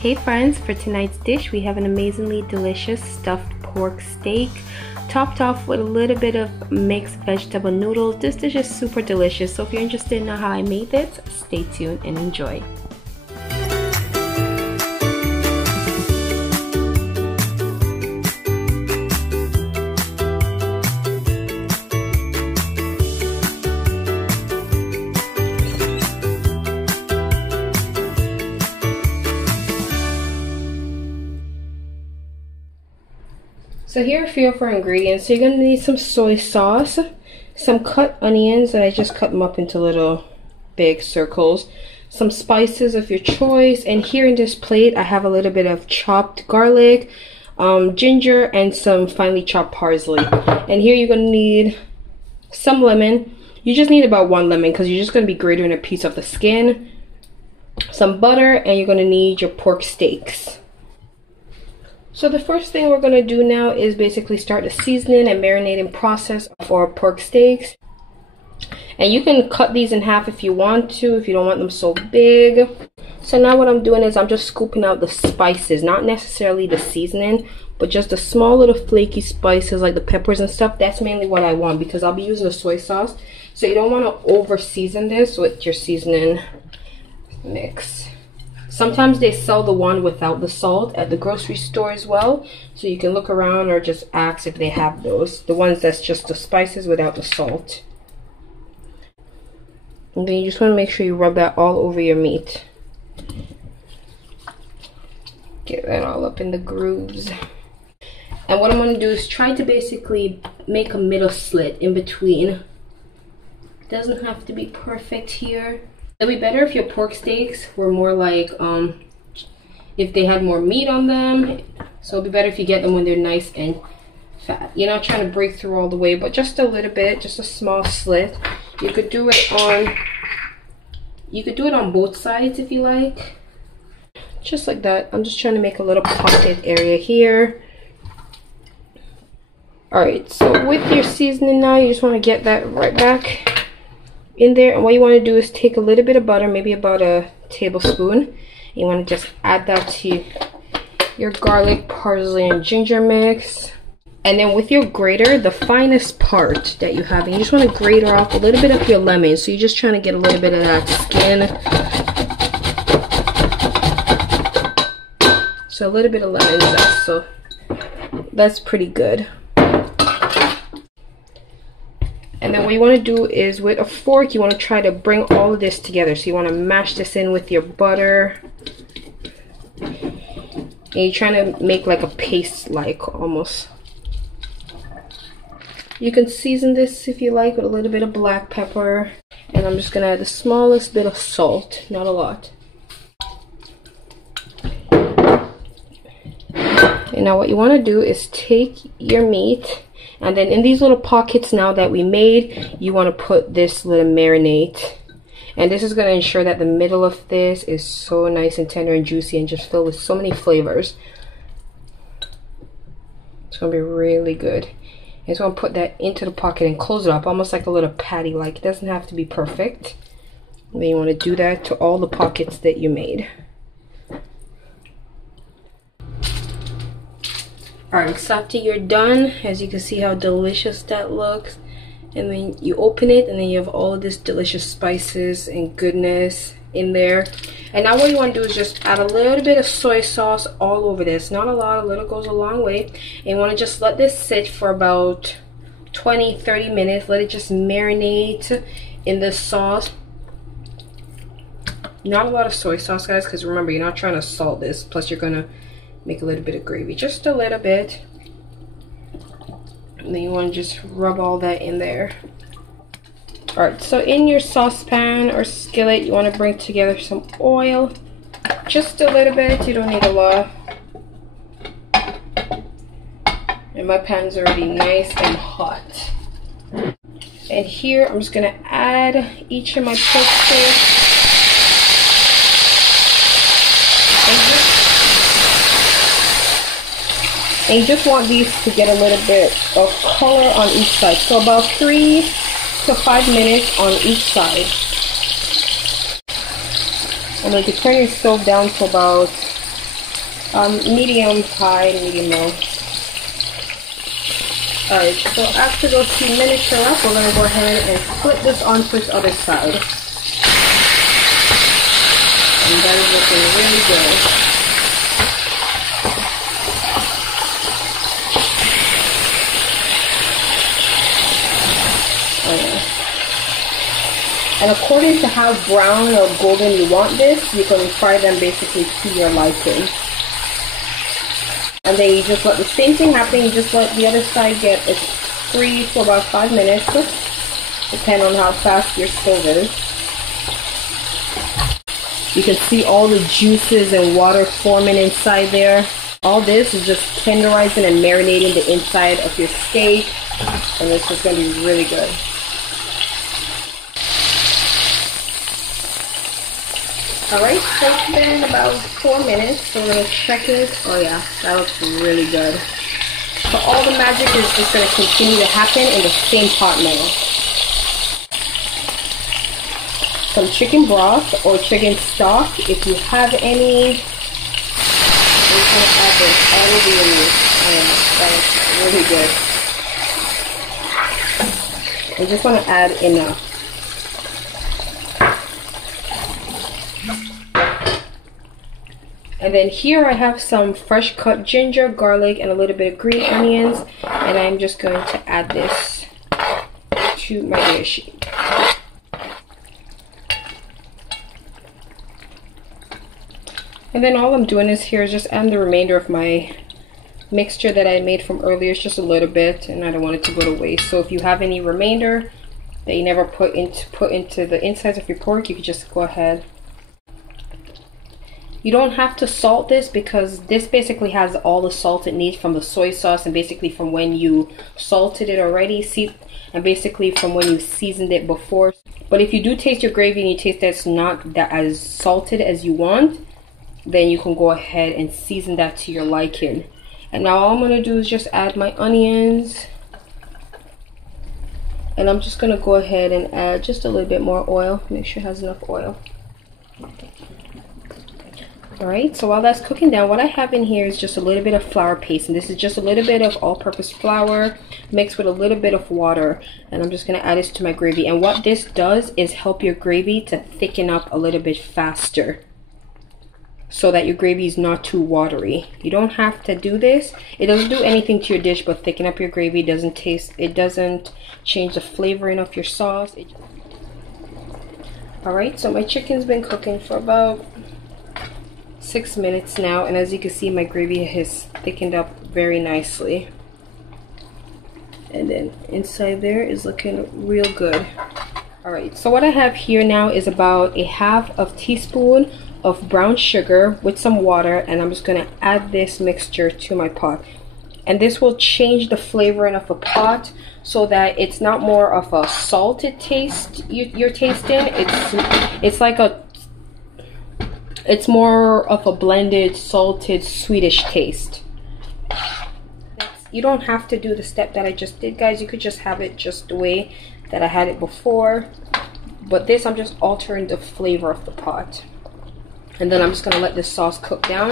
Hey friends, for tonight's dish we have an amazingly delicious stuffed pork steak topped off with a little bit of mixed vegetable noodles. This dish is super delicious, so if you're interested in how I made this, stay tuned and enjoy. So here are a few of our ingredients. So you're going to need some soy sauce, some cut onions, and I just cut them up into little big circles, some spices of your choice, and here in this plate I have a little bit of chopped garlic, ginger, and some finely chopped parsley. And here you're going to need some lemon. You just need about 1 lemon because you're just going to be grating a piece of the skin, some butter, and you're going to need your pork steaks. So the first thing we're going to do now is basically start the seasoning and marinating process for our pork steaks. And you can cut these in half if you want to, if you don't want them so big. So now what I'm doing is I'm just scooping out the spices, not necessarily the seasoning, but just the small little flaky spices like the peppers and stuff. That's mainly what I want because I'll be using the soy sauce. So you don't want to over season this with your seasoning mix. Sometimes they sell the one without the salt at the grocery store as well. So you can look around or just ask if they have those. The ones that's just the spices without the salt. And then you just want to make sure you rub that all over your meat. Get that all up in the grooves. And what I'm going to do is try to basically make a middle slit in between. Doesn't have to be perfect here. It'd be better if your pork steaks were more like, if they had more meat on them. So it'd be better if you get them when they're nice and fat. You're not trying to break through all the way, but just a little bit, just a small slit. You could do it on both sides if you like. Just like that. I'm just trying to make a little pocket area here. Alright, so with your seasoning now, you just want to get that right back in there, and what you want to do is take a little bit of butter, maybe about a tablespoon. You want to just add that to your garlic, parsley, and ginger mix. And then with your grater, the finest part that you have, and you just want to grate off a little bit of your lemon. So you're just trying to get a little bit of that skin. So a little bit of lemon zest, so that's pretty good. And then what you want to do is with a fork, you want to try to bring all of this together. So you want to mash this in with your butter. And you're trying to make like a paste-like almost. You can season this if you like with a little bit of black pepper. And I'm just going to add the smallest bit of salt, not a lot. And now what you want to do is take your meat. And then in these little pockets now that we made, you want to put this little marinade. And this is going to ensure that the middle of this is so nice and tender and juicy and just filled with so many flavors. It's going to be really good. And just want to put that into the pocket and close it up, almost like a little patty. Like, it doesn't have to be perfect. And then you want to do that to all the pockets that you made. Alright, so after you're done, as you can see how delicious that looks, and then you open it and then you have all of this delicious spices and goodness in there. And now what you want to do is just add a little bit of soy sauce all over this. Not a lot, a little goes a long way. And you want to just let this sit for about 20-30 minutes. Let it just marinate in the sauce. Not a lot of soy sauce, guys, because remember, you're not trying to salt this. Plus you're going to make a little bit of gravy, just a little bit. And then you want to just rub all that in there. Alright, so in your saucepan or skillet, you want to bring together some oil. Just a little bit, you don't need a lot. And my pan's already nice and hot. And here, I'm just going to add each of my pork steaks. And you just want these to get a little bit of color on each side. So about 3 to 5 minutes on each side. I'm going to turn your stove down to about Medium high, medium low. Alright, so after those few minutes are up, we're going to go ahead and flip this onto its other side. And that is looking really good. And according to how brown or golden you want this, you can fry them basically to your liking. And then you just let the same thing happen, you just let the other side get free for about 5 minutes, depending on how fast your stove is. You can see all the juices and water forming inside there. All this is just tenderizing and marinating the inside of your steak, and it's just going to be really good. Alright, so it's been about 4 minutes, so we're going to check it. Oh yeah, that looks really good. So all the magic is just going to continue to happen in the same pot now. Some chicken broth or chicken stock, if you have any. I'm just going to add this all over your meat. That looks really good. I just want to add enough. And then here I have some fresh cut ginger, garlic, and a little bit of green onions. And I'm just going to add this to my dish. And then all I'm doing is here is just add the remainder of my mixture that I made from earlier. It's just a little bit, and I don't want it to go to waste. So if you have any remainder that you never put into the insides of your pork, you can just go ahead. You don't have to salt this because this basically has all the salt it needs from the soy sauce and basically from when you salted it already, and basically from when you seasoned it before. But if you do taste your gravy and you taste that it's not that as salted as you want, then you can go ahead and season that to your liking. And now all I'm going to do is just add my onions. And I'm just going to go ahead and add just a little bit more oil. Make sure it has enough oil. Alright, so while that's cooking down, what I have in here is just a little bit of flour paste. And this is just a little bit of all-purpose flour mixed with a little bit of water. And I'm just going to add this to my gravy. And what this does is help your gravy to thicken up a little bit faster, so that your gravy is not too watery. You don't have to do this. It doesn't do anything to your dish but thicken up your gravy. It doesn't change the flavoring of your sauce. Alright, so my chicken's been cooking for about 6 minutes now, and as you can see, my gravy has thickened up very nicely. And then inside there is looking real good. Alright, so what I have here now is about a half of teaspoon of brown sugar with some water, and I'm just going to add this mixture to my pot. And this will change the flavoring of the pot so that it's not more of a salted taste you're tasting. It's more of a blended salted sweetish taste. You don't have to do the step that I just did, guys. You could just have it just the way that I had it before, but this, I'm just altering the flavor of the pot. And then I'm just going to let this sauce cook down,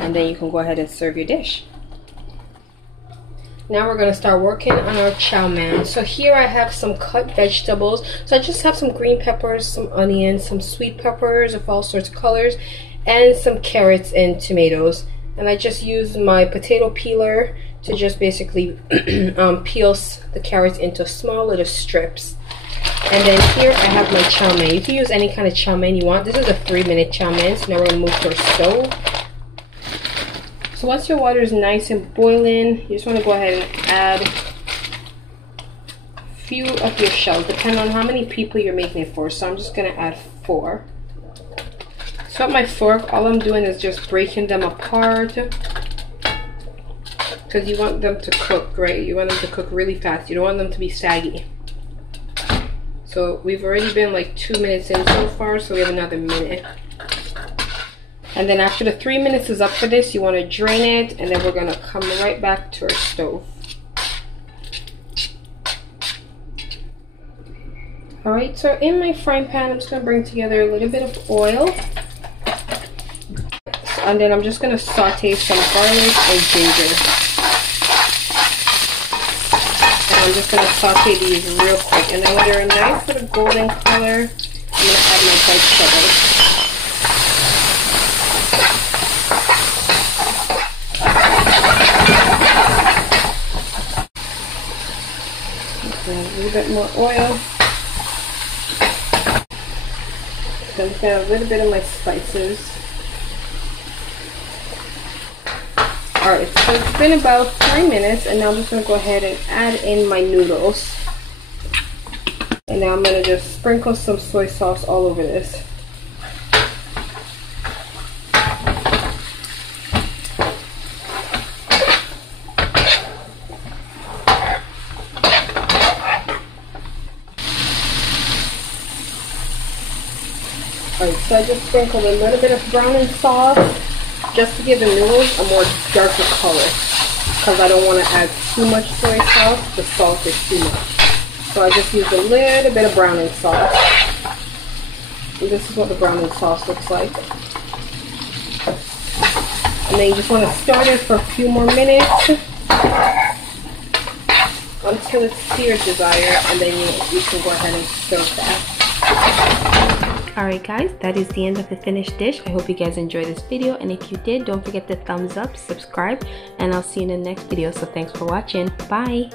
and then you can go ahead and serve your dish. Now we're going to start working on our chow mein. So here I have some cut vegetables. So I just have some green peppers, some onions, some sweet peppers of all sorts of colors, and some carrots and tomatoes. And I just used my potato peeler to just basically peel the carrots into small little strips. And then here I have my chow mein. You can use any kind of chow mein you want. This is a 3-minute chow mein. So now we're going to move to our stove. So once your water is nice and boiling, you just want to go ahead and add a few of your shells, depending on how many people you're making it for. So I'm just going to add 4. So with my fork, all I'm doing is just breaking them apart, because you want them to cook, right? You want them to cook really fast. You don't want them to be saggy. So we've already been like 2 minutes in so far, so we have another minute. And then after the 3 minutes is up for this, you want to drain it, and then we're going to come right back to our stove. Alright, so in my frying pan, I'm just going to bring together a little bit of oil. So And then I'm just going to saute some garlic and ginger. And I'm just going to saute these real quick. And then when they're a nice sort of golden color, I'm going to add my vegetables. A little bit more oil. So I'm just going to add a little bit of my spices. Alright, so it's been about 3 minutes, and now I'm just going to go ahead and add in my noodles. And now I'm going to just sprinkle some soy sauce all over this. Alright, so I just sprinkled a little bit of browning sauce just to give the noodles a more darker color, because I don't want to add too much soy sauce. The salt is too much. So I just used a little bit of browning sauce. And this is what the browning sauce looks like. And then you just want to stir it for a few more minutes until it's seared desired, and then you can go ahead and serve that. Alright guys, that is the end of the finished dish. I hope you guys enjoyed this video, and if you did, don't forget to thumbs up, subscribe, and I'll see you in the next video. So thanks for watching. Bye!